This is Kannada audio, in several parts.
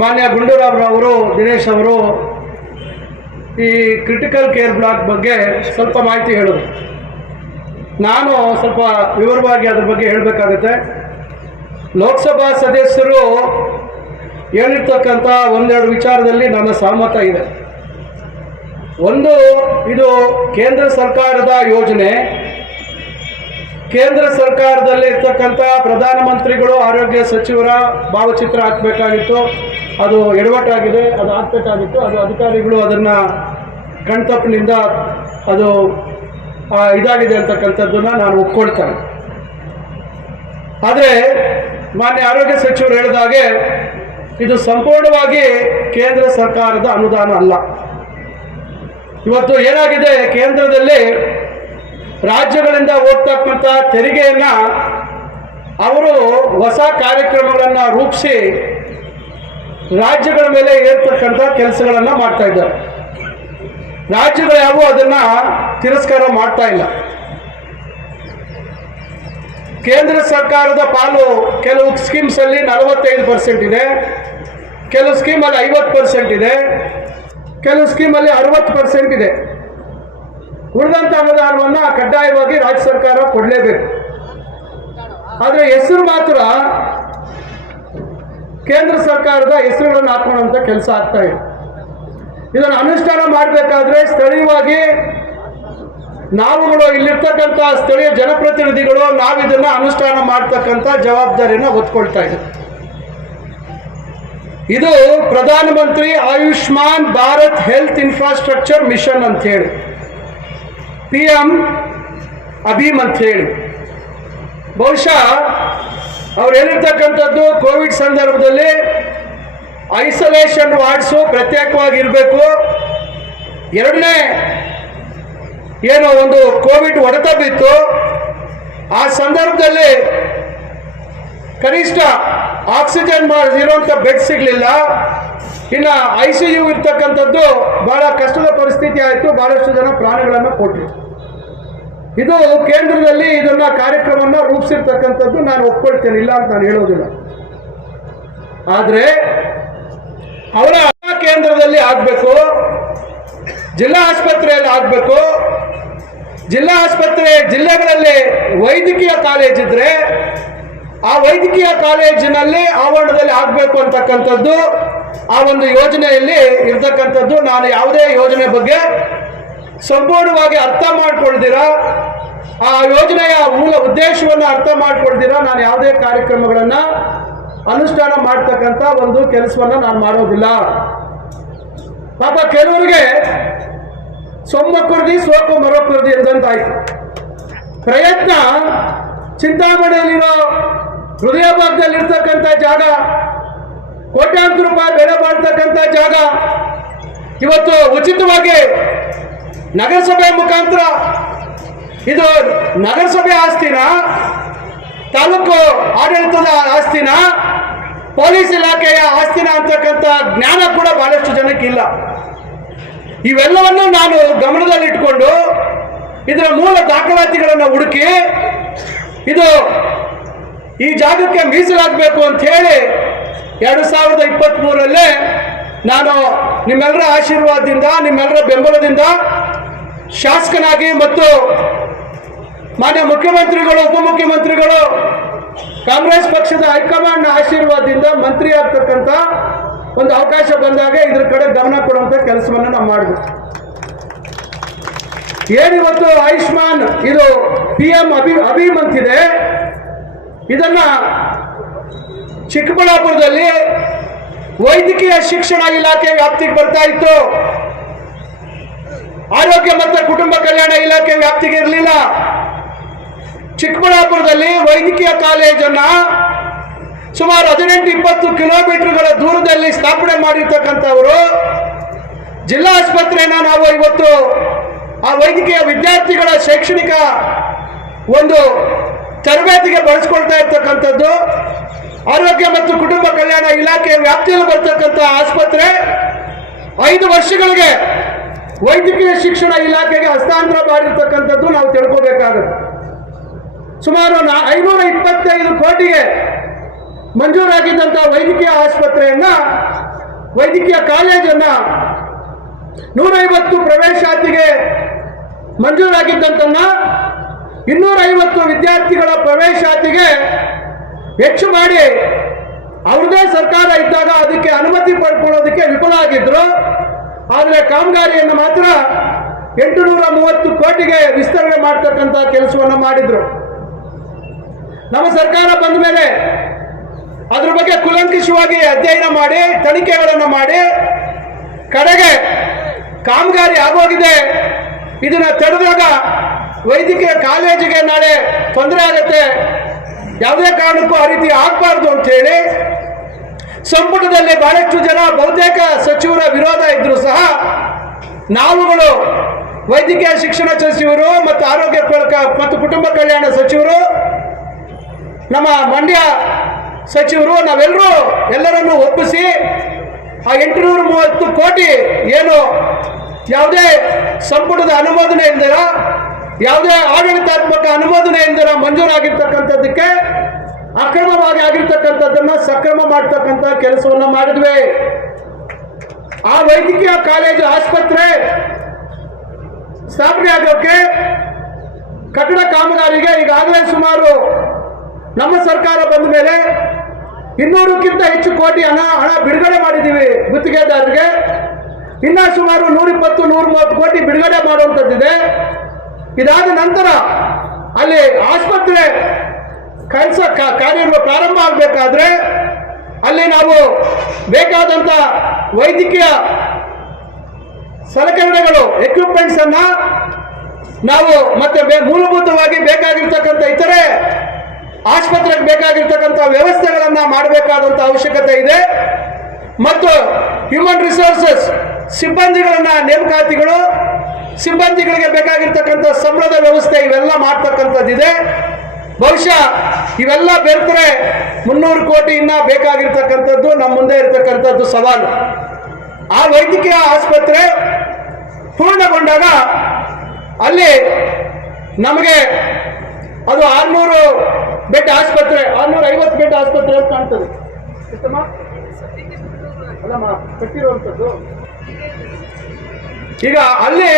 ಮಾನ್ಯ ಗುಂಡೂರಾವ್ರವರು, ದಿನೇಶ್ ಅವರು, ಈ ಕ್ರಿಟಿಕಲ್ ಕೇರ್ ಬ್ಲಾಕ್ ಬಗ್ಗೆ ಸ್ವಲ್ಪ ಮಾಹಿತಿ ಹೇಳೋದು ನಾನು ಸ್ವಲ್ಪ ವಿವರವಾಗಿ ಅದ್ರ ಬಗ್ಗೆ ಹೇಳಬೇಕಾಗುತ್ತೆ. ಲೋಕಸಭಾ ಸದಸ್ಯರು ಹೇಳಿರ್ತಕ್ಕಂಥ ಒಂದೆರಡು ವಿಚಾರದಲ್ಲಿ ನನ್ನ ಸಹಮತ ಇದೆ. ಒಂದು, ಇದು ಕೇಂದ್ರ ಸರ್ಕಾರದ ಯೋಜನೆ. ಕೇಂದ್ರ ಸರ್ಕಾರದಲ್ಲಿ ಇರ್ತಕ್ಕಂಥ ಪ್ರಧಾನಮಂತ್ರಿಗಳು, ಆರೋಗ್ಯ ಸಚಿವರ ಭಾವಚಿತ್ರ ಹಾಕಬೇಕಾಗಿತ್ತು. ಅದು ಎಡವಟ್ಟಾಗಿದೆ, ಅದು ಹಾಕಬೇಕಾಗಿತ್ತು ಅದು ಅಧಿಕಾರಿಗಳು ಅದನ್ನು ಕಣ್ತಪ್ಪಿನಿಂದ ಅದು ಇದಾಗಿದೆ ಅಂತಕ್ಕಂಥದ್ದನ್ನ ನಾನು ಒಪ್ಕೊಳ್ತೇನೆ. ಆದರೆ, ಮಾನ್ಯ ಆರೋಗ್ಯ ಸಚಿವರು ಹೇಳಿದಾಗೆ ಇದು ಸಂಪೂರ್ಣವಾಗಿ ಕೇಂದ್ರ ಸರ್ಕಾರದ ಅನುದಾನ ಅಲ್ಲ. ಇವತ್ತು ಏನಾಗಿದೆ, ಕೇಂದ್ರದಲ್ಲಿ ರಾಜ್ಯಗಳಿಂದ ಓದ್ತಕ್ಕಂಥ ತೆರಿಗೆಯನ್ನ ಅವರು ಹೊಸ ಕಾರ್ಯಕ್ರಮಗಳನ್ನು ರೂಪಿಸಿ ರಾಜ್ಯಗಳ ಮೇಲೆ ಏರ್ತಕ್ಕಂಥ ಕೆಲಸಗಳನ್ನು ಮಾಡ್ತಾ ಇದ್ದಾರೆ. ರಾಜ್ಯಗಳು ಯಾವುವು ಅದನ್ನ ತಿರಸ್ಕಾರ ಮಾಡ್ತಾ ಇಲ್ಲ. ಕೇಂದ್ರ ಸರ್ಕಾರದ ಪಾಲು ಕೆಲವು ಸ್ಕೀಮ್ಸ್ ಅಲ್ಲಿ ನಲವತ್ತೈದು ಪರ್ಸೆಂಟ್ ಇದೆ. ಕೆಲವು ಸ್ಕೀಮಲ್ಲಿ ಐವತ್ತು ಪರ್ಸೆಂಟ್ ಇದೆ. ಕೆಲವು ಸ್ಕೀಮಲ್ಲಿ ಅರವತ್ತು ಪರ್ಸೆಂಟ್ ಇದೆ. ಉಳಿದಂಥ ಅನುದಾನವನ್ನ ಕಡ್ಡಾಯವಾಗಿ ರಾಜ್ಯ ಸರ್ಕಾರ ಕೊಡಲೇಬೇಕು. ಆದರೆ ಹೆಸರು ಮಾತ್ರ ಕೇಂದ್ರ ಸರ್ಕಾರದ ಹೆಸರುಗಳನ್ನು ಹಾಕೊಳ್ಳುವಂಥ ಕೆಲಸ ಆಗ್ತಾ ಇದೆ. ಇದನ್ನು ಅನುಷ್ಠಾನ ಮಾಡಬೇಕಾದ್ರೆ ಸ್ಥಳೀಯವಾಗಿ ನಾವುಗಳು ಇಲ್ಲಿರ್ತಕ್ಕಂಥ ಸ್ಥಳೀಯ ಜನಪ್ರತಿನಿಧಿಗಳು ನಾವು ಇದನ್ನು ಅನುಷ್ಠಾನ ಮಾಡ್ತಕ್ಕಂಥ ಜವಾಬ್ದಾರಿಯನ್ನು ಹೊತ್ಕೊಳ್ತಾ ಇದೆ ಇದು ಪ್ರಧಾನಮಂತ್ರಿ Ayushman Bharat health infrastructure mission ಅಂತ ಹೇಳಿ. ಪಿ ಎಂ ಅಭೀಮ್ ಅಂತ ಹೇಳಿ. ಬಹುಶಃ ಅವ್ರು ಹೇಳಿರ್ತಕ್ಕಂಥದ್ದು ಕೋವಿಡ್ ಸಂದರ್ಭದಲ್ಲಿ ಐಸೋಲೇಷನ್ ವಾರ್ಡ್ಸು ಪ್ರತ್ಯೇಕವಾಗಿ ಇರಬೇಕು ಎರಡನೇ ಏನು ಒಂದು ಕೋವಿಡ್ ಹೊಡೆತ ಬಿತ್ತು. ಆ ಸಂದರ್ಭದಲ್ಲಿ ಕನಿಷ್ಠ ಆಕ್ಸಿಜನ್ ಇರುವಂತ ಬೆಡ್ ಸಿಗಲಿಲ್ಲ. ಇನ್ನ ಐ ಸಿ ಯು ಇರ್ತಕ್ಕಂಥದ್ದು ಬಹಳ ಕಷ್ಟದ ಪರಿಸ್ಥಿತಿ ಆಯಿತು. ಬಹಳಷ್ಟು ಜನ ಪ್ರಾಣಿಗಳನ್ನು ಕೊಟ್ಟರು ಇದು ಕೇಂದ್ರದಲ್ಲಿ ಇದನ್ನ ಕಾರ್ಯಕ್ರಮವನ್ನು ರೂಪಿಸಿರ್ತಕ್ಕಂಥದ್ದು ನಾನು ಒಪ್ಕೊಳ್ತೇನೆ, ಇಲ್ಲ ಅಂತ ನಾನು ಹೇಳೋದಿಲ್ಲ. ಆದರೆ ಅವರ ಕೇಂದ್ರದಲ್ಲಿ ಆಗಬೇಕು, ಜಿಲ್ಲಾ ಆಸ್ಪತ್ರೆಯಲ್ಲಿ ಆಗಬೇಕು, ಜಿಲ್ಲಾ ಆಸ್ಪತ್ರೆ ಜಿಲ್ಲೆಗಳಲ್ಲಿ ವೈದ್ಯಕೀಯ ಕಾಲೇಜ್ ಇದ್ರೆ ಆ ವೈದ್ಯಕೀಯ ಕಾಲೇಜಿನಲ್ಲಿ ಆವರಣದಲ್ಲಿ ಆಗಬೇಕು ಅಂತಕ್ಕಂಥದ್ದು ಆ ಒಂದು ಯೋಜನೆಯಲ್ಲಿ ಇರ್ತಕ್ಕಂಥದ್ದು ನಾನು ಯಾವುದೇ ಯೋಜನೆ ಬಗ್ಗೆ ಸಂಪೂರ್ಣವಾಗಿ ಅರ್ಥ ಮಾಡ್ಕೊಳ್ತೀರಾ ಆ ಯೋಜನೆಯ ಮೂಲ ಉದ್ದೇಶವನ್ನು ಅರ್ಥ ಮಾಡ್ಕೊಳ್ತೀರಾ ನಾನು ಯಾವುದೇ ಕಾರ್ಯಕ್ರಮಗಳನ್ನು ಅನುಷ್ಠಾನ ಮಾಡ್ತಕ್ಕಂಥ ಒಂದು ಕೆಲಸವನ್ನು ನಾನು ಮಾಡೋದಿಲ್ಲ. ಪಾಪ ಕೆಲವರಿಗೆ ಸೊಮ್ಮ ಕುರ್ದಿ ಸೋಕು ಮರೋ ಕುರ್ದಿ ಎಂದಂತಾಯ್ತು. ಪ್ರಯತ್ನ ಚಿಂತಾಮಣಿಯಲ್ಲಿರೋ ಹೃದಯ ಭಾಗದಲ್ಲಿ ಇರ್ತಕ್ಕಂಥ ಜಾಗ, ಕೋಟ್ಯಾಂತರ ರೂಪಾಯಿ ಬೆಲೆ ಮಾಡ್ತಕ್ಕಂಥ ಜಾಗ, ಇವತ್ತು ಉಚಿತವಾಗಿ ನಗರಸಭೆ ಮುಖಾಂತರ ಇದು ನಗರಸಭೆ ಆಸ್ತಿನ, ತಾಲೂಕು ಆಡಳಿತದ ಆಸ್ತಿನ, ಪೊಲೀಸ್ ಇಲಾಖೆಯ ಆಸ್ತಿನ ಅಂತಕ್ಕಂಥ ಜ್ಞಾನ ಕೂಡ ಬಹಳಷ್ಟು ಜನಕ್ಕೆ ಇಲ್ಲ. ಇವೆಲ್ಲವನ್ನು ನಾನು ಗಮನದಲ್ಲಿಟ್ಕೊಂಡು ಇದರ ಮೂಲ ದಾಖಲಾತಿಗಳನ್ನು ಹುಡುಕಿ ಇದು ಈ ಜಾಗಕ್ಕೆ ಮೀಸಲಾಗಬೇಕು ಅಂತ ಹೇಳಿ ಎರಡು ಸಾವಿರದ ಇಪ್ಪತ್ತ್ ಮೂರಲ್ಲೇ ನಾನು ನಿಮ್ಮೆಲ್ಲರ ಆಶೀರ್ವಾದದಿಂದ, ನಿಮ್ಮೆಲ್ಲರ ಬೆಂಬಲದಿಂದ ಶಾಸಕನಾಗಿ ಮತ್ತು ಮಾನ್ಯ ಮುಖ್ಯಮಂತ್ರಿಗಳು, ಉಪಮುಖ್ಯಮಂತ್ರಿಗಳು, ಕಾಂಗ್ರೆಸ್ ಪಕ್ಷದ ಹೈಕಮಾಂಡ್ ಆಶೀರ್ವಾದದಿಂದ ಮಂತ್ರಿ ಆಗ್ತಕ್ಕಂಥ ಒಂದು ಅವಕಾಶ ಬಂದಾಗ ಇದ್ರ ಕಡೆ ಗಮನ ಕೊಡುವಂಥ ಕೆಲಸವನ್ನು ನಾವು ಮಾಡಬೇಕು. ಏನಿವತ್ತು ಆಯುಷ್ಮಾನ್ ಇದು ಪಿ ಎಂ ಅಭಿ, ಅಭೀಮ್ ಅಂತಿದೆ. ಇದನ್ನ ಚಿಕ್ಕಬಳ್ಳಾಪುರದಲ್ಲಿ ವೈದ್ಯಕೀಯ ಶಿಕ್ಷಣ ಇಲಾಖೆ ವ್ಯಾಪ್ತಿಗೆ ಬರ್ತಾ ಇತ್ತು. ಆರೋಗ್ಯ ಮತ್ತು ಕುಟುಂಬ ಕಲ್ಯಾಣ ಇಲಾಖೆ ವ್ಯಾಪ್ತಿಗೆ ಇರಲಿಲ್ಲ. ಚಿಕ್ಕಬಳ್ಳಾಪುರದಲ್ಲಿ ವೈದ್ಯಕೀಯ ಕಾಲೇಜನ್ನ ಸುಮಾರು ಹದಿನೆಂಟು ಇಪ್ಪತ್ತು ಕಿಲೋಮೀಟರ್ಗಳ ದೂರದಲ್ಲಿ ಸ್ಥಾಪನೆ ಮಾಡಿರ್ತಕ್ಕಂಥವರು. ಜಿಲ್ಲಾ ಆಸ್ಪತ್ರೆಯನ್ನ ನಾವು ಇವತ್ತು ಆ ವೈದ್ಯಕೀಯ ವಿದ್ಯಾರ್ಥಿಗಳ ಶೈಕ್ಷಣಿಕ ಒಂದು ತರಬೇತಿಗೆ ಬಳಸ್ಕೊಳ್ತಾ ಇರ್ತಕ್ಕಂಥದ್ದು. ಆರೋಗ್ಯ ಮತ್ತು ಕುಟುಂಬ ಕಲ್ಯಾಣ ಇಲಾಖೆ ವ್ಯಾಪ್ತಿಯಲ್ಲಿ ಬರ್ತಕ್ಕಂಥ ಆಸ್ಪತ್ರೆ ಐದು ವರ್ಷಗಳಿಗೆ ವೈದ್ಯಕೀಯ ಶಿಕ್ಷಣ ಇಲಾಖೆಗೆ ಹಸ್ತಾಂತರ ಮಾಡಿರ್ತಕ್ಕಂಥದ್ದು ನಾವು ತಿಳ್ಕೋಬೇಕಾಗುತ್ತೆ. ಸುಮಾರು ಐನೂರ ಇಪ್ಪತ್ತೈದು ಕೋಟಿಗೆ ಮಂಜೂರಾಗಿದ್ದಂಥ ವೈದ್ಯಕೀಯ ಆಸ್ಪತ್ರೆಯನ್ನ, ವೈದ್ಯಕೀಯ ಕಾಲೇಜನ್ನ ನೂರೈವತ್ತು ಪ್ರವೇಶಾತಿಗೆ ಮಂಜೂರಾಗಿದ್ದಂತನ್ನ ಇನ್ನೂರೈವತ್ತು ವಿದ್ಯಾರ್ಥಿಗಳ ಪ್ರವೇಶಾತಿಗೆ ಹೆಚ್ಚು ಮಾಡಿ ಅವ್ರದೇ ಸರ್ಕಾರ ಇದ್ದಾಗ ಅದಕ್ಕೆ ಅನುಮತಿ ಪಡ್ಕೊಳ್ಳೋದಕ್ಕೆ ವಿಫಲ ಆಗಿದ್ರು. ಆದರೆ ಕಾಮಗಾರಿಯನ್ನು ಮಾತ್ರ ಎಂಟುನೂರ ಮೂವತ್ತು ಕೋಟಿಗೆ ವಿಸ್ತರಣೆ ಮಾಡ್ತಕ್ಕಂಥ ಕೆಲಸವನ್ನು ಮಾಡಿದ್ರು. ನಮ್ಮ ಸರ್ಕಾರ ಬಂದ ಮೇಲೆ ಅದ್ರ ಬಗ್ಗೆ ಕುಲಂಕಿಷವಾಗಿ ಅಧ್ಯಯನ ಮಾಡಿ, ತನಿಖೆಗಳನ್ನು ಮಾಡಿ, ಕಡೆಗೆ ಕಾಮಗಾರಿ ಆಗೋಗಿದೆ. ಇದನ್ನ ತಡೆದಾಗ ವೈದ್ಯಕೀಯ ಕಾಲೇಜಿಗೆ ನಾಳೆ ತೊಂದರೆ ಆಗುತ್ತೆ. ಯಾವುದೇ ಕಾರಣಕ್ಕೂ ಆ ರೀತಿ ಆಗಬಾರ್ದು ಅಂತ ಹೇಳಿ ಸಂಪುಟದಲ್ಲಿ ಬಹಳಷ್ಟು ಜನ ಬಹುತೇಕ ಸಚಿವರ ವಿರೋಧ ಇದ್ರು ಸಹ ನಾವುಗಳು ವೈದ್ಯಕೀಯ ಶಿಕ್ಷಣ ಸಚಿವರು ಮತ್ತು ಆರೋಗ್ಯ ಮತ್ತು ಕುಟುಂಬ ಕಲ್ಯಾಣ ಸಚಿವರು, ನಮ್ಮ ಮಂಡ್ಯ ಸಚಿವರು, ನಾವೆಲ್ಲರೂ ಎಲ್ಲರನ್ನು ಒಪ್ಪಿಸಿ ಆ ಎಂಟುನೂರ ಮೂವತ್ತು ಕೋಟಿ ಏನು ಯಾವುದೇ ಸಂಪುಟದ ಅನುಮೋದನೆ ಇಲ್ದಿರ ಯಾವುದೇ ಆಡಳಿತಾತ್ಮಕ ಅನುಮೋದನೆ ಇಲ್ದಿರ ಮಂಜೂರಾಗಿರ್ತಕ್ಕಂಥದ್ದಕ್ಕೆ ಅಕ್ರಮವಾಗಿ ಆಗಿರ್ತಕ್ಕಂಥದ್ದನ್ನ ಸಕ್ರಮ ಮಾಡ್ತಕ್ಕಂಥ ಕೆಲಸವನ್ನ ಮಾಡಿದ್ವಿ. ಆ ವೈದ್ಯಕೀಯ ಕಾಲೇಜು ಆಸ್ಪತ್ರೆ ಸ್ಥಾಪನೆ ಆಗೋಕೆ ಕಟ್ಟಡ ಕಾಮಗಾರಿಗೆ ಈಗಾಗಲೇ ಸುಮಾರು ನಮ್ಮ ಸರ್ಕಾರ ಬಂದ ಮೇಲೆ ಇನ್ನೂರಕ್ಕಿಂತ ಹೆಚ್ಚು ಕೋಟಿ ಹಣ ಹಣ ಬಿಡುಗಡೆ ಮಾಡಿದ್ದೀವಿ ಗುತ್ತಿಗೆದಾರರಿಗೆ. ಇನ್ನ ಸುಮಾರು ನೂರಿಪ್ಪತ್ತು ನೂರ ಮೂವತ್ತು ಕೋಟಿ ಬಿಡುಗಡೆ ಮಾಡುವಂಥದ್ದಿದೆ. ಇದಾದ ನಂತರ ಅಲ್ಲಿ ಆಸ್ಪತ್ರೆ ಕೆಲಸ ಕಾರ್ಯ ಪ್ರಾರಂಭ ಆಗಬೇಕಾದ್ರೆ ಅಲ್ಲಿ ನಾವು ಬೇಕಾದಂಥ ವೈದ್ಯಕೀಯ ಸಲಕರಣೆಗಳು ಎಕ್ವಿಪ್ಮೆಂಟ್ಸ್ ಅನ್ನ ನಾವು ಮತ್ತೆ ಮೂಲಭೂತವಾಗಿ ಬೇಕಾಗಿರ್ತಕ್ಕಂಥ ಇತರೆ ಆಸ್ಪತ್ರೆಗೆ ಬೇಕಾಗಿರ್ತಕ್ಕಂಥ ವ್ಯವಸ್ಥೆಗಳನ್ನ ಮಾಡಬೇಕಾದಂಥ ಅವಶ್ಯಕತೆ ಇದೆ. ಮತ್ತು ಹ್ಯೂಮನ್ ರಿಸೋರ್ಸಸ್ ಸಿಬ್ಬಂದಿಗಳನ್ನ ನೇಮಕಾತಿಗಳು, ಸಿಬ್ಬಂದಿಗಳಿಗೆ ಬೇಕಾಗಿರ್ತಕ್ಕಂಥ ಸಂಬಳದ ವ್ಯವಸ್ಥೆ ಇವೆಲ್ಲ ಮಾಡ್ತಕ್ಕಂಥದ್ದಿದೆ. ಬಹುಶಃ ಇವೆಲ್ಲ ಬೆರೆತರೆ ಮುನ್ನೂರು ಕೋಟಿ ಇನ್ನ ಬೇಕಾಗಿರ್ತಕ್ಕಂಥದ್ದು ನಮ್ಮ ಮುಂದೆ ಇರತಕ್ಕಂಥದ್ದು ಸವಾಲು. ಆ ವೈದ್ಯಕೀಯ ಆಸ್ಪತ್ರೆ ಪೂರ್ಣಗೊಂಡಾಗ ಅಲ್ಲಿ ನಮಗೆ ಅದು ಆರ್ನೂರು ಬೆಡ್ ಆಸ್ಪತ್ರೆ, ಆರ್ನೂರ ಐವತ್ತು ಬೆಡ್ ಆಸ್ಪತ್ರೆ ಅಂತ ಕಾಣ್ತದೆ? ಅಲ್ಲಮ್ಮ ಈಗ ಅಲ್ಲಿ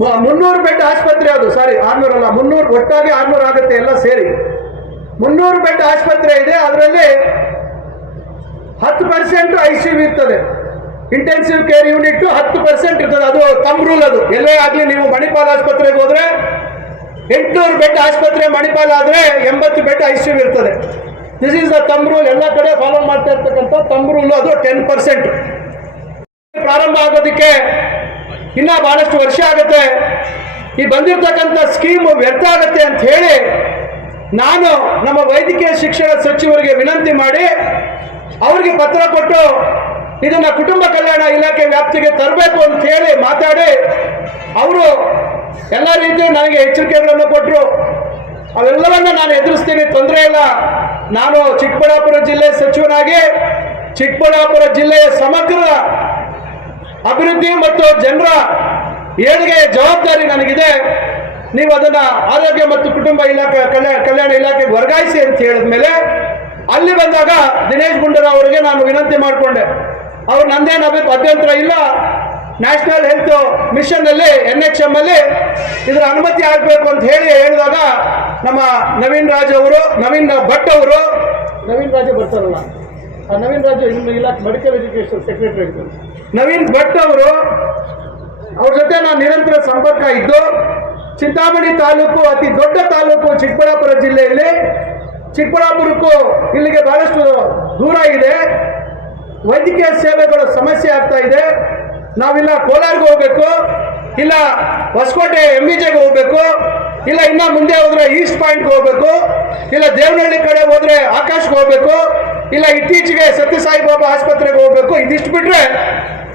ಮುನ್ನೂರು ಬೆಡ್ ಆಸ್ಪತ್ರೆ ಅದು ಸಾರಿ ಆರ್ನೂರು ಅಲ್ಲ, ಮುನ್ನೂರು, ಒಟ್ಟಾಗಿ ಆರ್ನೂರು ಆಗುತ್ತೆ ಎಲ್ಲ ಸೇರಿ. ಮುನ್ನೂರು ಬೆಡ್ ಆಸ್ಪತ್ರೆ ಇದೆ, ಅದರಲ್ಲಿ ಹತ್ತು ಪರ್ಸೆಂಟ್ ಐ ಸಿ ಯು ಇರ್ತದೆ. ಇಂಟೆನ್ಸಿವ್ ಕೇರ್ ಯೂನಿಟ್ ಹತ್ತು ಪರ್ಸೆಂಟ್ ಇರ್ತದೆ, ಅದು ತಮ್ ರೂಲ್ ಅದು. ಎಲ್ಲೇ ಆಗಲಿ ನೀವು ಮಣಿಪಾಲ್ ಆಸ್ಪತ್ರೆಗೆ ಹೋದ್ರೆ ಎಂಟುನೂರು ಬೆಡ್ ಆಸ್ಪತ್ರೆ ಮಣಿಪಾಲ್ ಆದರೆ ಎಂಬತ್ತು ಬೆಡ್ ಐ ಸಿ ಯು ಇರ್ತದೆ. This is the thumb rule ಎಲ್ಲ ಕಡೆ ಫಾಲೋ ಮಾಡ್ತಾ ಇರ್ತಕ್ಕಂಥ ತಮ್ ರೂಲ್ ಅದು ಟೆನ್ ಪರ್ಸೆಂಟ್ ಪ್ರಾರಂಭ ಆಗೋದಕ್ಕೆ ಇನ್ನ ಬಹಳಷ್ಟು ವರ್ಷ ಆಗುತ್ತೆ. ಈ ಬಂದಿರತಕ್ಕಂಥ ಸ್ಕೀಮ್ ವ್ಯರ್ಥ ಆಗುತ್ತೆ ಅಂತ ಹೇಳಿ ನಾನು ನಮ್ಮ ವೈದ್ಯಕೀಯ ಶಿಕ್ಷಣ ಸಚಿವರಿಗೆ ವಿನಂತಿ ಮಾಡಿ ಅವರಿಗೆ ಪತ್ರ ಕೊಟ್ಟು ಇದನ್ನ ಕುಟುಂಬ ಕಲ್ಯಾಣ ಇಲಾಖೆ ವ್ಯಾಪ್ತಿಗೆ ತರಬೇಕು ಅಂತ ಹೇಳಿ ಮಾತಾಡಿ ಅವರು ಎಲ್ಲ ರೀತಿ ನನಗೆ ಎಚ್ಚರಿಕೆಗಳನ್ನು ಕೊಟ್ಟರು ಅವೆಲ್ಲವನ್ನ ನಾನು ಎದುರಿಸ್ತೀನಿ, ತೊಂದರೆ ಇಲ್ಲ. ನಾನು ಚಿಕ್ಕಬಳ್ಳಾಪುರ ಜಿಲ್ಲೆ ಸಚಿವನಾಗಿ ಚಿಕ್ಕಬಳ್ಳಾಪುರ ಜಿಲ್ಲೆಯ ಸಮಗ್ರ ಅಭಿವೃದ್ಧಿ ಮತ್ತು ಜನರ ಏಳಿಗೆ ಜವಾಬ್ದಾರಿ ನನಗಿದೆ. ನೀವು ಅದನ್ನ ಆರೋಗ್ಯ ಮತ್ತು ಕುಟುಂಬ ಇಲಾಖೆ ಕಲ್ಯಾಣ ಇಲಾಖೆಗೆ ವರ್ಗಾಯಿಸಿ ಅಂತ ಹೇಳಿದ ಮೇಲೆ ಅಲ್ಲಿ ಬಂದಾಗ ದಿನೇಶ್ ಗುಂಡೂರಾವ್ ಅವರಿಗೆ ನಾನು ವಿನಂತಿ ಮಾಡಿಕೊಂಡೆ. ಅವ್ರು ನಂದೇನು ಅಭಿ, ಅಭ್ಯಂತರ ಇಲ್ಲ. ನ್ಯಾಷನಲ್ ಹೆಲ್ತ್ ಮಿಷನ್ ಅಲ್ಲಿ ಎನ್ ಎಚ್ ಎಂ ಅಲ್ಲಿ ಇದರ ಅನುಮತಿ ಆಗಬೇಕು ಅಂತ ಹೇಳಿ ಹೇಳಿದಾಗ ನಮ್ಮ ನವೀನ್ ರಾಜ್ ಅವರು, ನವೀನ್ ಭಟ್ ಅವರು, ನವೀನ್ ರಾಜ ಬರ್ತಾರಲ್ಲ. ನವೀನ್ ರಾಜು ಇಲಾಖೆ ಮೆಡಿಕಲ್ ಎಜುಕೇಶನ್ ಸೆಕ್ರೆಟರಿ ಆಗಿದ್ದಾರೆ ನವೀನ್ ಭಟ್ ಅವರು, ಅವ್ರ ಜೊತೆ ನಾನು ನಿರಂತರ ಸಂಪರ್ಕ ಇದ್ದು, ಚಿಂತಾಮಣಿ ತಾಲೂಕು, ಅತಿ ದೊಡ್ಡ ತಾಲೂಕು ಚಿಕ್ಕಬಳ್ಳಾಪುರ ಜಿಲ್ಲೆಯಲ್ಲಿ, ಚಿಕ್ಕಬಳ್ಳಾಪುರಕ್ಕೂ ಇಲ್ಲಿಗೆ ಬಹಳಷ್ಟು ದೂರ ಇದೆ. ವೈದ್ಯಕೀಯ ಸೇವೆಗಳ ಸಮಸ್ಯೆ ಆಗ್ತಾ ಇದೆ. ನಾವಿಲ್ಲ ಕೋಲಾರ್ಗೆ ಹೋಗ್ಬೇಕು, ಇಲ್ಲ ಹೊಸಕೋಟೆ ಎಂ ಬಿ ಜೆಗೆ ಹೋಗ್ಬೇಕು, ಇಲ್ಲ ಇನ್ನ ಮುಂದೆ ಹೋದ್ರೆ ಈಸ್ಟ್ ಪಾಯಿಂಟ್ಗೆ ಹೋಗ್ಬೇಕು, ಇಲ್ಲ ದೇವನಹಳ್ಳಿ ಕಡೆ ಹೋದ್ರೆ ಆಕಾಶ್ಗೆ ಹೋಗ್ಬೇಕು ಇಲ್ಲ, ಇತ್ತೀಚೆಗೆ ಸತ್ಯಸಾಯಿ ಬಾಬಾ ಆಸ್ಪತ್ರೆಗೆ ಹೋಗ್ಬೇಕು. ಇದಿಷ್ಟು ಬಿಟ್ರೆ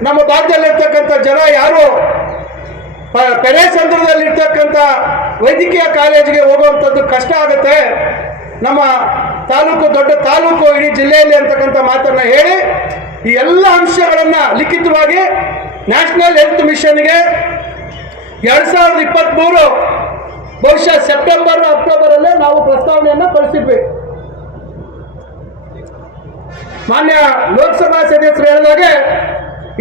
ನಮ್ಮ ಭಾಗದಲ್ಲಿರ್ತಕ್ಕಂಥ ಜನ ಯಾರು? ಪ- ಪೆರೇಸಂದ್ರದಲ್ಲಿರ್ತಕ್ಕಂಥ ವೈದ್ಯಕೀಯ ಕಾಲೇಜಿಗೆ ಹೋಗುವಂಥದ್ದು ಕಷ್ಟ ಆಗುತ್ತೆ. ನಮ್ಮ ತಾಲೂಕು, ದೊಡ್ಡ ತಾಲೂಕು ಇಡೀ ಜಿಲ್ಲೆಯಲ್ಲಿ ಅಂತಕ್ಕಂಥ ಮಾತನ್ನ ಹೇಳಿ, ಈ ಎಲ್ಲ ಅಂಶಗಳನ್ನು ಲಿಖಿತವಾಗಿ ನ್ಯಾಷನಲ್ ಹೆಲ್ತ್ ಮಿಷನ್ಗೆ ಎರಡು ಸಾವಿರದ ಇಪ್ಪತ್ತ್ಮೂರು ಬಹುಶಃ ಸೆಪ್ಟೆಂಬರ್, ಅಕ್ಟೋಬರ್ ಅಲ್ಲೇ ನಾವು ಪ್ರಸ್ತಾವನೆಯನ್ನು ಕಳಿಸಿದ್ವಿ. ಮಾನ್ಯ ಲೋಕಸಭಾ ಸದಸ್ಯರು ಹೇಳಿದಾಗೆ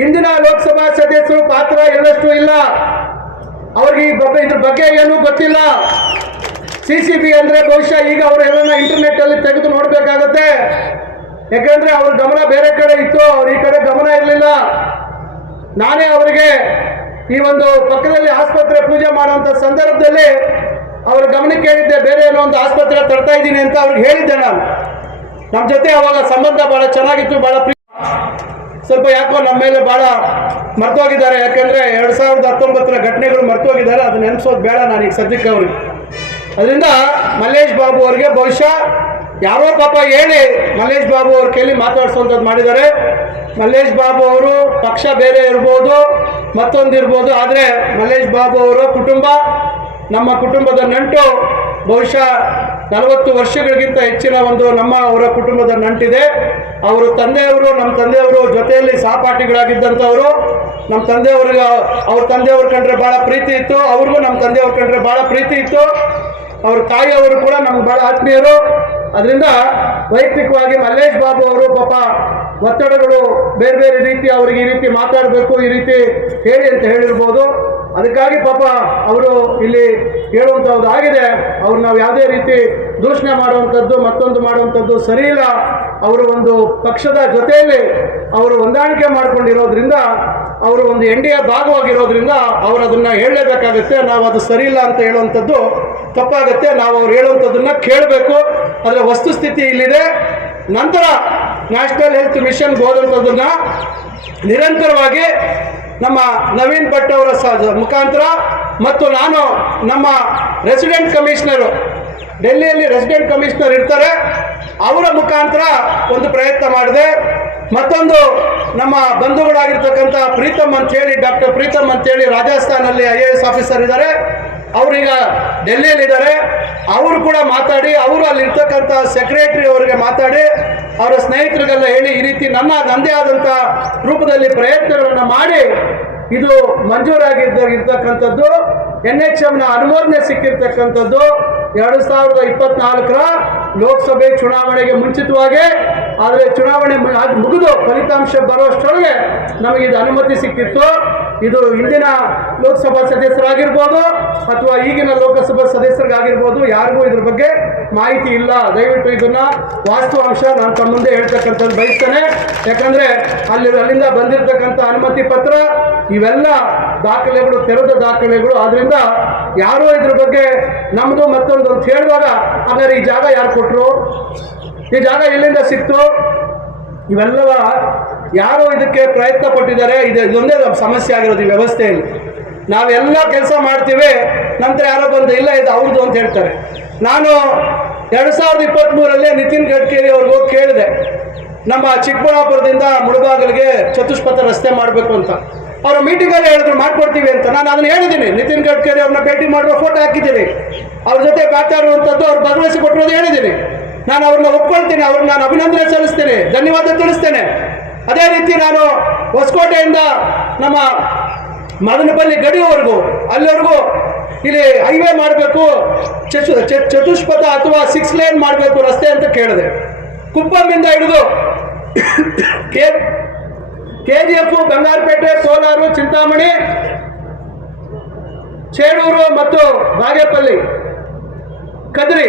ಇಂದಿನ ಲೋಕಸಭಾ ಸದಸ್ಯರು ಪಾತ್ರ ಇರುವಷ್ಟು ಇಲ್ಲ. ಅವ್ರಿಗೆ ಈ ಬಗ್ಗೆ ಇದ್ರ ಬಗ್ಗೆ ಏನೂ ಗೊತ್ತಿಲ್ಲ. ಸಿ ಸಿ ಬಿ ಅಂದ್ರೆ ಬಹುಶಃ ಈಗ ಅವರು ಎಲ್ಲ ಇಂಟರ್ನೆಟ್ ಅಲ್ಲಿ ತೆಗೆದು ನೋಡ್ಬೇಕಾಗತ್ತೆ. ಯಾಕಂದ್ರೆ ಅವ್ರ ಗಮನ ಬೇರೆ ಕಡೆ ಇತ್ತು, ಅವ್ರ ಈ ಕಡೆ ಗಮನ ಇರಲಿಲ್ಲ. ನಾನೇ ಅವರಿಗೆ ಈ ಒಂದು ಪಕ್ಕದಲ್ಲಿ ಆಸ್ಪತ್ರೆ ಪೂಜೆ ಮಾಡುವಂತ ಸಂದರ್ಭದಲ್ಲಿ ಅವರ ಗಮನಕ್ಕೆ ಹೇಳಿದ್ದೆ ಬೇರೆ ಏನೋ ಒಂದು ಆಸ್ಪತ್ರೆ ತರ್ತಾ ಇದ್ದೀನಿ ಅಂತ ಅವ್ರಿಗೆ ಹೇಳಿದ್ದೆ ನಾನು. ನಮ್ಮ ಜೊತೆ ಅವಾಗ ಸಂಬಂಧ ಬಹಳ ಚೆನ್ನಾಗಿತ್ತು, ಬಹಳ ಪ್ರೀತಿ. ಸ್ವಲ್ಪ ಯಾಕೋ ನಮ್ಮ ಮೇಲೆ ಬಹಳ ಮರ್ತೋಗಿದ್ದಾರೆ. ಯಾಕೆಂದ್ರೆ ಎರಡ್ ಸಾವಿರದ ಹತ್ತೊಂಬತ್ತರ ಘಟನೆಗಳು ಮರ್ತೋಗಿದ್ದಾರೆ. ಅದು ನೆನೆಸೋದು ಬೇಡ ನಾನು ಈಗ ಸದ್ಯಕ್ಕೆ ಅವ್ರಿಗೆ. ಅದರಿಂದ ಮಲ್ಲೇಶ್ ಬಾಬು ಅವರಿಗೆ ಬಹುಶಃ ಯಾರೋ ಪಾಪ ಹೇಳಿ ಮಲ್ಲೇಶ್ ಬಾಬು ಅವ್ರ ಕೇಳಿ ಮಾತಾಡಿಸುವಂಥದ್ದು ಮಾಡಿದ್ದಾರೆ. ಮಲ್ಲೇಶ್ ಬಾಬು ಅವರು ಪಕ್ಷ ಬೇರೆ ಇರ್ಬೋದು ಮತ್ತೊಂದು ಇರ್ಬೋದು ಆದರೆ ಮಲ್ಲೇಶ್ ಬಾಬು ಅವರ ಕುಟುಂಬ ನಮ್ಮ ಕುಟುಂಬದ ನಂಟು ಬಹುಶಃ ನಲವತ್ತು ವರ್ಷಗಳಿಗಿಂತ ಹೆಚ್ಚಿನ ಒಂದು ನಮ್ಮ ಅವರ ಕುಟುಂಬದ ನಂಟಿದೆ. ಅವರು ತಂದೆಯವರು, ನಮ್ಮ ತಂದೆಯವರು ಜೊತೆಯಲ್ಲಿ ಸಹಪಾಠಿಗಳಾಗಿದ್ದಂಥವರು. ನಮ್ಮ ತಂದೆಯವ್ರಿಗೆ, ಅವ್ರ ತಂದೆಯವ್ರ ಕಂಡ್ರೆ ಭಾಳ ಪ್ರೀತಿ ಇತ್ತು. ಅವ್ರಿಗೂ ನಮ್ಮ ತಂದೆಯವ್ರ ಕಂಡ್ರೆ ಭಾಳ ಪ್ರೀತಿ ಇತ್ತು. ಅವ್ರ ತಾಯಿಯವರು ಕೂಡ ನಮ್ಗೆ ಭಾಳ ಆತ್ಮೀಯರು. ಅದರಿಂದ ವೈಯಕ್ತಿಕವಾಗಿ ಮಲ್ಲೇಶ್ ಬಾಬು ಅವರು ಪಾಪ ಒತ್ತಡಗಳು ಬೇರೆ ಬೇರೆ ರೀತಿ ಅವ್ರಿಗೆ ಈ ರೀತಿ ಮಾತಾಡಬೇಕು, ಈ ರೀತಿ ಹೇಳಿ ಅಂತ ಹೇಳಿರ್ಬೋದು. ಅದಕ್ಕಾಗಿ ಪಾಪ ಅವರು ಇಲ್ಲಿ ಹೇಳುವಂಥದ್ದು ಆಗಿದೆ. ಅವ್ರು ನಾವು ಯಾವುದೇ ರೀತಿ ದೂಷಣೆ ಮಾಡುವಂಥದ್ದು ಮತ್ತೊಂದು ಮಾಡುವಂಥದ್ದು ಸರಿ ಇಲ್ಲ. ಅವರು ಒಂದು ಪಕ್ಷದ ಜೊತೆಯಲ್ಲಿ ಅವರು ಹೊಂದಾಣಿಕೆ ಮಾಡಿಕೊಂಡಿರೋದ್ರಿಂದ, ಅವರು ಒಂದು ಎನ್ ಡಿ ಎ ಭಾಗವಾಗಿರೋದ್ರಿಂದ ಅವರು ಅದನ್ನು ಹೇಳಲೇಬೇಕಾಗುತ್ತೆ. ನಾವು ಅದು ಸರಿ ಇಲ್ಲ ಅಂತ ಹೇಳುವಂಥದ್ದು ತಪ್ಪಾಗತ್ತೆ. ನಾವು ಅವ್ರು ಹೇಳುವಂಥದ್ದನ್ನು ಕೇಳಬೇಕು. ಅದರ ವಸ್ತುಸ್ಥಿತಿ ಇಲ್ಲಿದೆ. ನಂತರ ನ್ಯಾಷನಲ್ ಹೆಲ್ತ್ ಮಿಷನ್ಗೆ ಹೋದಂಥದ್ದನ್ನು ನಿರಂತರವಾಗಿ ನಮ್ಮ ನವೀನ್ ಭಟ್ ಅವರ ಮುಖಾಂತರ ಮತ್ತು ನಾನು ನಮ್ಮ ರೆಸಿಡೆಂಟ್ ಕಮಿಷನರು, ಡೆಲ್ಲಿಯಲ್ಲಿ ರೆಸಿಡೆಂಟ್ ಕಮಿಷನರ್ ಇರ್ತಾರೆ. ಅವರ ಮುಖಾಂತರ ಒಂದು ಪ್ರಯತ್ನ ಮಾಡಿದೆ. ಮತ್ತೊಂದು ನಮ್ಮ ಬಂಧುಗಳಾಗಿರ್ತಕ್ಕಂಥ ಪ್ರೀತಮ್ ಅಂತೇಳಿ ಡಾಕ್ಟರ್ ಪ್ರೀತಮ್ ಅಂತೇಳಿ ರಾಜಸ್ಥಾನಲ್ಲಿ ಐ ಎ ಎಸ್ ಆಫೀಸರ್ ಇದ್ದಾರೆ. ಅವರೀಗ ಡೆಲ್ಲಿಯಲ್ಲಿದ್ದಾರೆ. ಅವರು ಕೂಡ ಮಾತಾಡಿ, ಅವರು ಅಲ್ಲಿರ್ತಕ್ಕಂಥ ಸೆಕ್ರೆಟರಿ ಅವರಿಗೆ ಮಾತಾಡಿ, ಅವರ ಸ್ನೇಹಿತರಿಗೆಲ್ಲ ಹೇಳಿ ಈ ರೀತಿ ನನ್ನ ನಂದೇ ಆದಂಥ ರೂಪದಲ್ಲಿ ಪ್ರಯತ್ನಗಳನ್ನು ಮಾಡಿ ಇದು ಮಂಜೂರಾಗಿದ್ದ ಇರ್ತಕ್ಕಂಥದ್ದು ಎನ್ ಎಚ್ ಎಮ್ನ ಅನುಮೋದನೆ ಸಿಕ್ಕಿರ್ತಕ್ಕಂಥದ್ದು ಎರಡು ಸಾವಿರದ ಇಪ್ಪತ್ನಾಲ್ಕರ ಲೋಕಸಭೆ ಚುನಾವಣೆಗೆ ಮುಂಚಿತವಾಗಿ. ಆದರೆ ಚುನಾವಣೆ ಮುಗಿದು ಫಲಿತಾಂಶ ಬರುವಷ್ಟೊಳಗೆ ನಮಗೆ ಇದು ಅನುಮತಿ ಸಿಕ್ಕಿತ್ತು. ಇದು ಇಂದಿನ ಲೋಕಸಭಾ ಸದಸ್ಯರಾಗಿರ್ಬೋದು ಅಥವಾ ಈಗಿನ ಲೋಕಸಭಾ ಸದಸ್ಯರಿಗಾಗಿರ್ಬೋದು, ಯಾರಿಗೂ ಇದ್ರ ಬಗ್ಗೆ ಮಾಹಿತಿ ಇಲ್ಲ. ದಯವಿಟ್ಟು ಇದನ್ನ ವಾಸ್ತವಾಂಶ ನಾನು ತಮ್ಮ ಮುಂದೆ ಹೇಳ್ತಕ್ಕಂಥದ್ದು ಬಯಸ್ತೇನೆ. ಯಾಕಂದ್ರೆ ಅಲ್ಲಿ, ಅಲ್ಲಿಂದ ಬಂದಿರತಕ್ಕಂಥ ಅನುಮತಿ ಪತ್ರ, ಇವೆಲ್ಲ ದಾಖಲೆಗಳು, ತೆರೆದ ದಾಖಲೆಗಳು. ಆದ್ರಿಂದ ಯಾರೋ ಇದ್ರ ಬಗ್ಗೆ ನಮ್ದು ಮತ್ತೊಂದು ಅಂತ ಹೇಳಿದಾಗ, ಹಾಗಾದ್ರೆ ಈ ಜಾಗ ಯಾರು ಕೊಟ್ಟರು ಈ ಜಾಗ ಎಲ್ಲಿಂದ ಸಿಕ್ತು? ಇವೆಲ್ಲವ ಯಾರು ಇದಕ್ಕೆ ಪ್ರಯತ್ನ ಪಟ್ಟಿದ್ದಾರೆ, ಇದು ಇದೊಂದೇ ಸಮಸ್ಯೆ ಆಗಿರೋದು ಈ ವ್ಯವಸ್ಥೆಯಲ್ಲಿ. ನಾವೆಲ್ಲ ಕೆಲಸ ಮಾಡ್ತೀವಿ, ನಂತರ ಯಾರೋ ಬಂದು, ಇಲ್ಲ, ಇದು ಅವ್ರದ್ದು ಅಂತ ಹೇಳ್ತಾರೆ. ನಾನು ಎರಡು ಸಾವಿರದ ಇಪ್ಪತ್ತ್ಮೂರರಲ್ಲಿ ನಿತಿನ್ ಗಡ್ಕರಿ ಅವ್ರಿಗೆ ಹೋಗಿ ಕೇಳಿದೆ, ನಮ್ಮ ಚಿಕ್ಕಬಳ್ಳಾಪುರದಿಂದ ಮುಳುಬಾಗಲಿಗೆ ಚತುಷ್ಪಥ ರಸ್ತೆ ಮಾಡಬೇಕು ಅಂತ. ಅವರು ಮೀಟಿಂಗಲ್ಲಿ ಹೇಳಿದ್ರು, ಮಾಡ್ಕೊಡ್ತೀವಿ ಅಂತ. ನಾನು ಅದನ್ನು ಹೇಳಿದ್ದೀನಿ, ನಿತಿನ್ ಗಡ್ಕರಿ ಅವ್ರನ್ನ ಭೇಟಿ ಮಾಡುವ ಫೋಟೋ ಹಾಕಿದ್ದೀನಿ. ಅವ್ರ ಜೊತೆ ಮಾತಾಡುವಂಥದ್ದು ಅವ್ರು ಭರವಸೆ ಕೊಟ್ಟಿರೋದು ಹೇಳಿದ್ದೀನಿ. ನಾನು ಅವ್ರನ್ನ ಒಪ್ಕೊಳ್ತೀನಿ, ಅವ್ರನ್ನ ನಾನು ಅಭಿನಂದನೆ ಸಲ್ಲಿಸ್ತೇನೆ, ಧನ್ಯವಾದ ತಿಳಿಸ್ತೇನೆ. ಅದೇ ರೀತಿ ನಾನು ಹೊಸಕೋಟೆಯಿಂದ ನಮ್ಮ ಮದನಪಲ್ಲಿ ಗಡಿಯವರೆಗೂ, ಅಲ್ಲಿವರೆಗೂ ಇಲ್ಲಿ ಹೈವೇ ಮಾಡಬೇಕು ಚತು ಚತುಷ್ಪಥ ಅಥವಾ ಸಿಕ್ಸ್ ಲೇನ್ ಮಾಡಬೇಕು ರಸ್ತೆ ಅಂತ ಕೇಳಿದೆ. ಕುಪ್ಪಂಬಿಂದ ಹಿಡಿದು K K G F Bangarapete, Kolar, Chintamani, Chelur ಮತ್ತು ಬಾಗೇಪಲ್ಲಿ, ಕದ್ರಿ.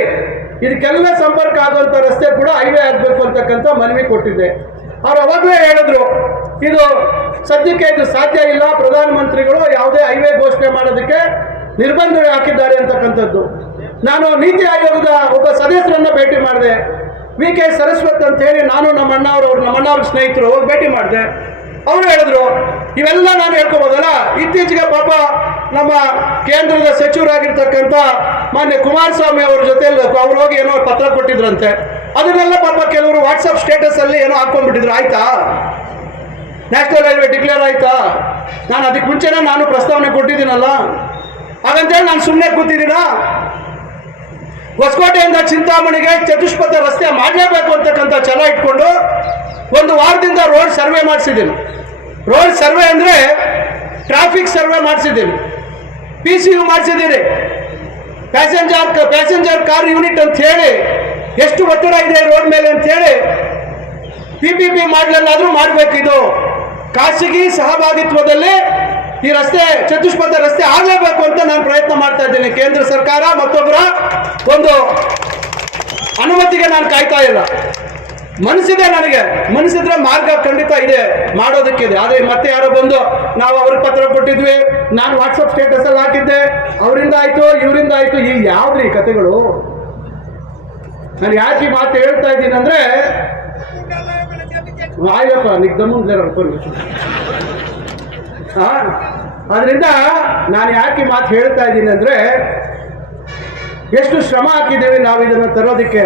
ಇದಕ್ಕೆಲ್ಲ ಸಂಪರ್ಕ ಆಗುವಂತ ರಸ್ತೆ ಕೂಡ ಹೈವೇ ಆಗಬೇಕು ಅಂತಕ್ಕಂಥ ಮನವಿ ಕೊಟ್ಟಿದ್ದೆ. ಅವ್ರು ಅವಾಗಲೇ ಹೇಳಿದ್ರು. ಇದು ಸದ್ಯಕ್ಕೆ ಇದು ಸಾಧ್ಯ ಇಲ್ಲ. ಪ್ರಧಾನಮಂತ್ರಿಗಳು ಯಾವುದೇ ಹೈವೇ ಘೋಷಣೆ ಮಾಡೋದಕ್ಕೆ ನಿರ್ಬಂಧ ಹಾಕಿದ್ದಾರೆ ಅಂತಕ್ಕಂಥದ್ದು. ನಾನು ನೀತಿ ಆಯೋಗದ ಒಬ್ಬ ಸದಸ್ಯರನ್ನ ಭೇಟಿ ಮಾಡಿದೆ. ವಿ. ಕೆ. ಸರಸ್ವತ್ ಅಂತ ಹೇಳಿ ನಾನು ನಮ್ಮ ಅಣ್ಣವ್ರು, ಅವ್ರು ನಮ್ಮ ಅಣ್ಣವ್ರ ಸ್ನೇಹಿತರು ಹೋಗಿ ಭೇಟಿ ಮಾಡಿದೆ. ಅವರು ಹೇಳಿದ್ರು, ಇವೆಲ್ಲ ನಾನು ಹೇಳ್ಕೊಬೋದಲ್ಲ? ಇತ್ತೀಚೆಗೆ ಪಾಪ ನಮ್ಮ ಕೇಂದ್ರದ ಸಚಿವರಾಗಿರ್ತಕ್ಕಂಥ ಮಾನ್ಯ ಕುಮಾರಸ್ವಾಮಿ ಅವ್ರ ಜೊತೆ ಅವ್ರು ಹೋಗಿ ಏನೋ ಪತ್ರ ಕೊಟ್ಟಿದ್ರಂತೆ. ಅದನ್ನೆಲ್ಲ ಪಾಪ ಕೆಲವರು ವಾಟ್ಸಪ್ ಸ್ಟೇಟಸ್ ಅಲ್ಲಿ ಏನೋ ಹಾಕೊಂಡ್ಬಿಟ್ಟಿದ್ರು, ಆಯ್ತಾ? ನ್ಯಾಷನಲ್ ಹೈವೇ ಡಿಕ್ಲೇರ್ ಆಯ್ತಾ? ನಾನು ಅದಕ್ಕೆ ಮುಂಚೆನೇ ನಾನು ಪ್ರಸ್ತಾವನೆ ಕೊಟ್ಟಿದ್ದೀನಲ್ಲ? ಹಾಗಂತೇಳಿ ನಾನು ಸುಮ್ಮನೆ ಕೂತಿದ್ದೀನಾ? ಹೊಸಕೋಟೆಯಿಂದ ಚಿಂತಾಮಣಿಗೆ ಚತುಷ್ಪಥ ರಸ್ತೆ ಮಾಡಲೇಬೇಕು ಅಂತಕ್ಕಂಥ ಛಲ ಇಟ್ಕೊಂಡು ಒಂದು ವಾರದಿಂದ ರೋಡ್ ಸರ್ವೆ ಮಾಡಿಸಿದ್ದೀನಿ. ರೋಡ್ ಸರ್ವೆ ಅಂದರೆ ಟ್ರಾಫಿಕ್ ಸರ್ವೆ ಮಾಡಿಸಿದ್ದೀನಿ. ಪಿ ಸಿ ಯು ಮಾಡಿಸಿದ್ದೀರಿ ಪ್ಯಾಸೆಂಜರ್ ಪ್ಯಾಸೆಂಜರ್ ಕಾರ್ ಯೂನಿಟ್ ಅಂತ ಹೇಳಿ ಎಷ್ಟು ಒತ್ತಡ ಇದೆ ರೋಡ್ ಮೇಲೆ ಅಂತ ಹೇಳಿ ಪಿ ಪಿ ಪಿ ಮಾಡ್ಲಲ್ಲಾದ್ರೂ ಮಾಡಬೇಕಿದು. ಖಾಸಗಿ ಸಹಭಾಗಿತ್ವದಲ್ಲಿ ಈ ರಸ್ತೆ, ಚತುಷ್ಪಥ ರಸ್ತೆ ಆಗಲೇಬೇಕು ಅಂತ ನಾನು ಪ್ರಯತ್ನ ಮಾಡ್ತಾ ಇದ್ದೇನೆ. ಕೇಂದ್ರ ಸರ್ಕಾರ ಮತ್ತೊಬ್ಬರ ಒಂದು ಅನುಮತಿಗೆ ನಾನು ಕಾಯ್ತಾ ಇಲ್ಲ. ಮನಸ್ಸಿದೆ ನನಗೆ. ಮನಸ್ಸಿದ್ರೆ ಮಾರ್ಗ ಖಂಡಿತ ಇದೆ, ಮಾಡೋದಕ್ಕಿದೆ. ಆದರೆ ಮತ್ತೆ ಯಾರೋ ಬಂದು ನಾವು ಅವ್ರಿಗೆ ಪತ್ರ ಕೊಟ್ಟಿದ್ವಿ. ನಾನು ವಾಟ್ಸಪ್ ಸ್ಟೇಟಸ್ ಅಲ್ಲಿ ಹಾಕಿದ್ದೆ. ಅವರಿಂದ ಆಯಿತು, ಇವರಿಂದ ಆಯ್ತು, ಈ ಯಾವ್ದ್ರಿ ಕತೆಗಳು? ನಾನು ಯಾಕೆ ಮಾತು ಹೇಳ್ತಾ ಇದ್ದೀನಿ ಅಂದ್ರೆ ದಮ್ಮುಂದ್ರೆ ಹಾ ಅದರಿಂದ ನಾನು ಯಾಕೆ ಮಾತು ಹೇಳ್ತಾ ಇದ್ದೀನಿ ಅಂದ್ರೆ ಎಷ್ಟು ಶ್ರಮ ಹಾಕಿದ್ದೇವೆ ನಾವು ಇದನ್ನು ತರೋದಕ್ಕೆ.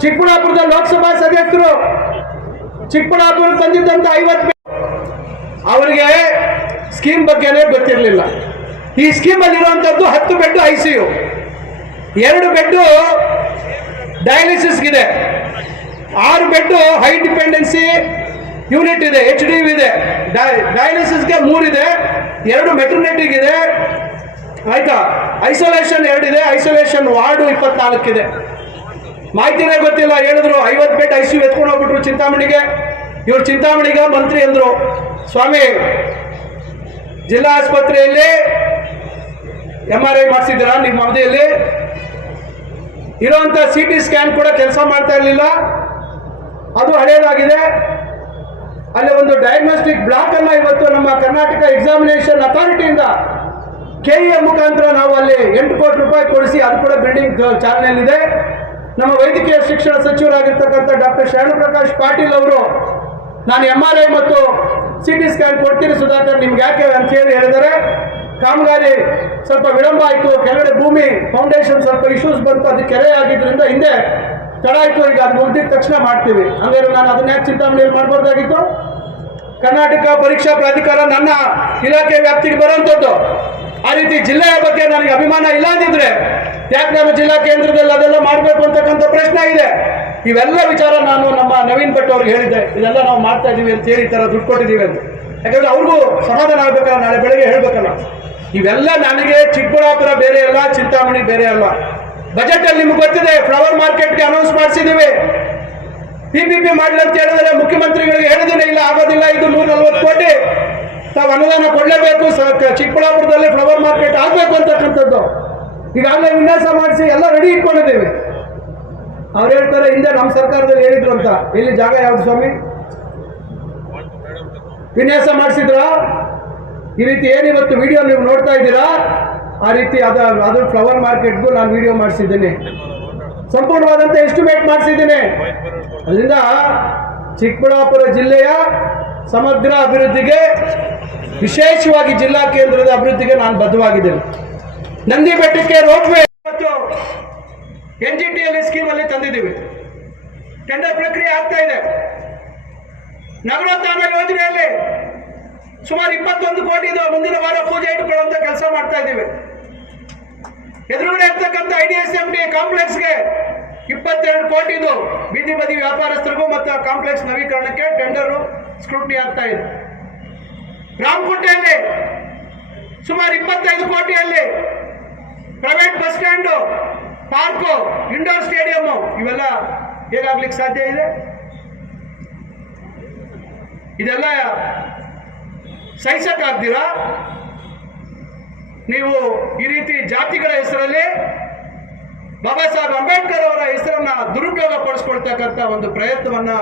ಚಿಕ್ಕಬಳ್ಳಾಪುರದ ಲೋಕಸಭಾ ಸದಸ್ಯರು ಚಿಕ್ಕಬಳ್ಳಾಪುರ ತಂದಿದ್ದಂತ ಐವತ್ತು ಅವರಿಗೆ ಸ್ಕೀಮ್ ಬಗ್ಗೆನೇ ಗೊತ್ತಿರಲಿಲ್ಲ. ಈ ಸ್ಕೀಮಲ್ಲಿ ಇರುವಂತದ್ದು ಹತ್ತು ಬೆಡ್ ಐ ಸಿ ಯು ಎರಡು ಬೆಡ್ಡು ಡಯಾಲಿಸಿಸ್ಗಿದೆ ಆರು ಬೆಡ್ಡು ಹೈ ಡಿಪೆಂಡೆನ್ಸಿ ಯೂನಿಟ್ ಇದೆ ಎಚ್ ಡಿ ಇದೆ. ಡಯಾಲಿಸಿಸ್ಗೆ ಮೂರಿದೆ ಎರಡು ಮೆಟರ್ನಿಟಿಗಿದೆ ಆಯ್ತಾ? ಐಸೋಲೇಷನ್ ಎರಡಿದೆ ಐಸೋಲೇಷನ್ ವಾರ್ಡು ಇಪ್ಪತ್ನಾಲ್ಕಿದೆ ಮಾಹಿತಿನೇ ಗೊತ್ತಿಲ್ಲ, ಹೇಳಿದ್ರು, ಐವತ್ತು ಬೆಡ್ ಐ ಸಿ ಯು ಎತ್ಕೊಂಡು ಹೋಗ್ಬಿಟ್ರು ಚಿಂತಾಮಣಿಗೆ. ಇವ್ರು ಚಿಂತಾಮಣಿಗೆ ಮಂತ್ರಿ ಅಂದ್ರು. ಸ್ವಾಮಿ, ಜಿಲ್ಲಾ ಆಸ್ಪತ್ರೆಯಲ್ಲಿ ಎಂ ಆರ್ ಐ ಮಾಡಿಸಿದ್ದೀರಾ ನಿಮ್ಮ ಅವಧಿಯಲ್ಲಿ? ಇರುವಂತ ಸಿ ಟಿ ಸ್ಕ್ಯಾನ್ ಕೂಡ ಕೆಲಸ ಮಾಡ್ತಾ ಇರಲಿಲ್ಲ. ಅದು ಹಳೆಯದಾಗಿದೆ ಅಲ್ಲಿ ಒಂದು ಡಯಾಗ್ನೋಸ್ಟಿಕ್ ಬ್ಲಾಕ್ ಅನ್ನ ಇವತ್ತು ನಮ್ಮ ಕರ್ನಾಟಕ ಎಕ್ಸಾಮಿನೇಷನ್ ಅಥಾರಿಟಿಯಿಂದ ಕೆ ಇ ಮುಖಾಂತರ ನಾವು ಅಲ್ಲಿ ಎಂಟು ಕೋಟಿ ರೂಪಾಯಿ ಕೊಡಿಸಿ ಅದು ಕೂಡ ಬಿಲ್ಡಿಂಗ್ ಚಾಲನೆಯಲ್ಲಿದೆ. ನಮ್ಮ ವೈದ್ಯಕೀಯ ಶಿಕ್ಷಣ ಸಚಿವರಾಗಿರ್ತಕ್ಕಂಥ ಡಾಕ್ಟರ್ ಶರಣಪ್ರಕಾಶ್ ಪಾಟೀಲ್ ಅವರು ನಾನು ಎಂ ಆರ್ ಐ ಮತ್ತು ಸಿ ಟಿ ಸ್ಕ್ಯಾನ್ ಕೊಡ್ತೀನಿ ಸುಧಾಕರ್ ನಿಮ್ಗೆ ಯಾಕೆ ಅಂತ ಹೇಳಿ ಹೇಳಿದರೆ ಕಾಮಗಾರಿ ಸ್ವಲ್ಪ ವಿಳಂಬ ಆಯಿತು, ಕೆಳಗಡೆ ಭೂಮಿ ಫೌಂಡೇಶನ್ ಸ್ವಲ್ಪ ಇಶ್ಯೂಸ್ ಬಂತು, ಅದು ಕೆರೆ ಆಗಿದ್ದರಿಂದ ಹಿಂದೆ ತಡ ಆಯಿತು, ಈಗ ಅದು ಮುಗಿದ ತಕ್ಷಣ ಮಾಡ್ತೀವಿ. ಹಂಗಾದ್ರೆ ನಾನು ಅದನ್ನ ಯಾಕೆ ಚಿಂತಾಮಣಿಯಲ್ಲಿ ಮಾಡಬಾರ್ದಾಗಿತ್ತು? ಕರ್ನಾಟಕ ಪರೀಕ್ಷಾ ಪ್ರಾಧಿಕಾರ ನನ್ನ ಇಲಾಖೆ ವ್ಯಾಪ್ತಿಗೆ ಬರುವಂಥದ್ದು ಆ ರೀತಿ ಜಿಲ್ಲೆಯ ಬಗ್ಗೆ ನನಗೆ ಅಭಿಮಾನ ಇಲ್ಲ ಅಂದಿದ್ರೆ ಯಾಕೆ ನಾನು ಜಿಲ್ಲಾ ಕೇಂದ್ರದಲ್ಲಿ ಅದೆಲ್ಲ ಮಾಡಬೇಕು ಅಂತಕ್ಕಂಥ ಪ್ರಶ್ನೆ ಇದೆ ಇವೆಲ್ಲ ವಿಚಾರ ನಾನು ನಮ್ಮ ನವೀನ್ ಭಟ್ ಅವ್ರಿಗೆ ಹೇಳಿದ್ದೆ. ಇದೆಲ್ಲ ನಾವು ಮಾಡ್ತಾ ಇದ್ದೀವಿ ಅಂತ ಹೇಳಿ ಈ ಥರ ದುಡ್ಡು ಕೊಟ್ಟಿದ್ದೀವಿ ಅಂತ. ಯಾಕಂದ್ರೆ ಅವ್ರಿಗೂ ಸಮಾಧಾನ ಆಗ್ಬೇಕಲ್ಲ, ನಾಳೆ ಬೆಳಗ್ಗೆ ಹೇಳ್ಬೇಕಲ್ಲ. ಇವೆಲ್ಲ ನನಗೆ ಚಿಕ್ಕಬಳ್ಳಾಪುರ ಬೇರೆ ಅಲ್ಲ, ಚಿಂತಾಮಣಿ ಬೇರೆ ಅಲ್ಲ. ಬಜೆಟ್ ಅಲ್ಲಿ ನಿಮ್ಗೆ ಗೊತ್ತಿದೆ ಫ್ಲವರ್ ಮಾರ್ಕೆಟ್ಗೆ ಅನೌನ್ಸ್ ಮಾಡಿಸಿದ್ದೀವಿ ಪಿ ಪಿ ಪಿ ಮಾಡಲಿ ಅಂತ ಹೇಳಿದ್ರೆ ಮುಖ್ಯಮಂತ್ರಿಗಳಿಗೆ ಹೇಳಿದ್ರೆ ಇಲ್ಲ ಆಗೋದಿಲ್ಲ, ಇದು ನೂರ ನಲ್ವತ್ತು ಕೋಟಿ. ತಾವು ಅನುದಾನ ಕೊಡಲೇಬೇಕು ಚಿಕ್ಕಬಳ್ಳಾಪುರದಲ್ಲಿ ಫ್ಲವರ್ ಮಾರ್ಕೆಟ್ ಆಗಬೇಕು ಅಂತಕ್ಕಂಥದ್ದು. ಈಗಾಗಲೇ ವಿನ್ಯಾಸ ಮಾಡಿಸಿ ಎಲ್ಲ ರೆಡಿ ಇಟ್ಕೊಂಡಿದ್ದೀವಿ. ಅವ್ರು ಹೇಳ್ತಾರೆ, ಹಿಂದೆ ನಮ್ಮ ಸರ್ಕಾರದಲ್ಲಿ ಹೇಳಿದ್ರು ಅಂತ. ಇಲ್ಲಿ ಜಾಗ ಯಾವ್ದು ಸ್ವಾಮಿ? ವಿನ್ಯಾಸ ಮಾಡಿಸಿದ್ರಾ? ಈ ರೀತಿ ಏನಿವತ್ತು ವಿಡಿಯೋ ನೀವು ನೋಡ್ತಾ ಇದ್ದೀರಾ? ಆ ರೀತಿ ಅದ ಅದು ಫ್ಲವರ್ ಮಾರ್ಕೆಟ್ಗೂ ನಾನು ವಿಡಿಯೋ ಮಾಡಿಸಿದ್ದೀನಿ. ಸಂಪೂರ್ಣವಾದಂತೆ ಎಸ್ಟಿಮೇಟ್ ಮಾಡಿಸಿದ್ದೀನಿ. ಅದರಿಂದ ಚಿಕ್ಕಬಳ್ಳಾಪುರ ಜಿಲ್ಲೆಯ ಸಮಗ್ರ ಅಭಿವೃದ್ಧಿಗೆ, ವಿಶೇಷವಾಗಿ ಜಿಲ್ಲಾ ಕೇಂದ್ರದ ಅಭಿವೃದ್ಧಿಗೆ ನಾನು ಬದ್ಧವಾಗಿದ್ದೇನೆ. ನಂದಿ ಬೆಟ್ಟಕ್ಕೆ ರೋಪ್ವೇ ಮತ್ತು ಎನ್ ಜಿ ಟಿ ಅಲ್ಲಿ ಸ್ಕೀಮಲ್ಲಿ ತಂದಿದ್ದೀವಿ. ಟೆಂಡರ್ ಪ್ರಕ್ರಿಯೆ ಆಗ್ತಾ ಇದೆ. ನಗರೋತ್ಥಾನ ಯೋಜನೆಯಲ್ಲಿ ಸುಮಾರು ಇಪ್ಪತ್ತೊಂದು ಕೋಟಿ ಮುಂದಿನ ವಾರ ಪೂಜೆ ಇಟ್ಟುಕೊಳ್ಳುವಂತ ಕೆಲಸ ಮಾಡ್ತಾ ಇದ್ದೀವಿ. ಎದುರುಗಡೆ ಇರ್ತಕ್ಕಂಥ I D S M D ಕಾಂಪ್ಲೆಕ್ಸ್ಗೆ ಇಪ್ಪತ್ತೆರಡು ಕೋಟಿದು ಬೀದಿ ಬದಿ ವ್ಯಾಪಾರಸ್ಥರಿಗೂ ಮತ್ತು ಕಾಂಪ್ಲೆಕ್ಸ್ ನವೀಕರಣಕ್ಕೆ ಟೆಂಡರು ಸ್ಕ್ರೂಟ್ನಿ ಆಗ್ತಾ ಇದೆ. ರಾಮಕುಂಟೆಯಲ್ಲಿ ಸುಮಾರು ಇಪ್ಪತ್ತೈದು ಕೋಟಿಯಲ್ಲಿ private bus stand, park, indoor stadium ಇವೆಲ್ಲ ಹೇಗಾಗ್ಲಿಕ್ಕೆ ಸಾಧ್ಯ ಇದೆ? ಇದೆಲ್ಲ ಸಹಿಸಕ್ಕಾಗ್ದಿರಾ? ನೀವು ಈ ರೀತಿ ಜಾತಿಗಳ ಹೆಸರಲ್ಲಿ ಬಾಬಾ ಸಾಹೇಬ್ ಅಂಬೇಡ್ಕರ್ ಅವರ ಹೆಸರನ್ನ ದುರುಪಯೋಗ ಪಡಿಸ್ಕೊಳ್ತಕ್ಕಂಥ ಒಂದು ಪ್ರಯತ್ನವನ್ನ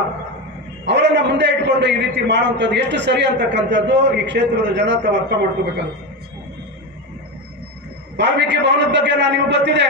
ಅವರನ್ನ ಮುಂದೆ ಇಟ್ಕೊಂಡು ಈ ರೀತಿ ಮಾಡುವಂಥದ್ದು ಎಷ್ಟು ಸರಿ ಅಂತಕ್ಕಂಥದ್ದು ಈ ಕ್ಷೇತ್ರದ ಜನ ತಾವು ಅರ್ಥ ಮಾಡ್ಕೋಬೇಕಂತ. ವಾಲ್ಮೀಕಿ ಭವನದ ಬಗ್ಗೆ ನಾನು ನಿಮ್ಗೆ ಗೊತ್ತಿದೆ.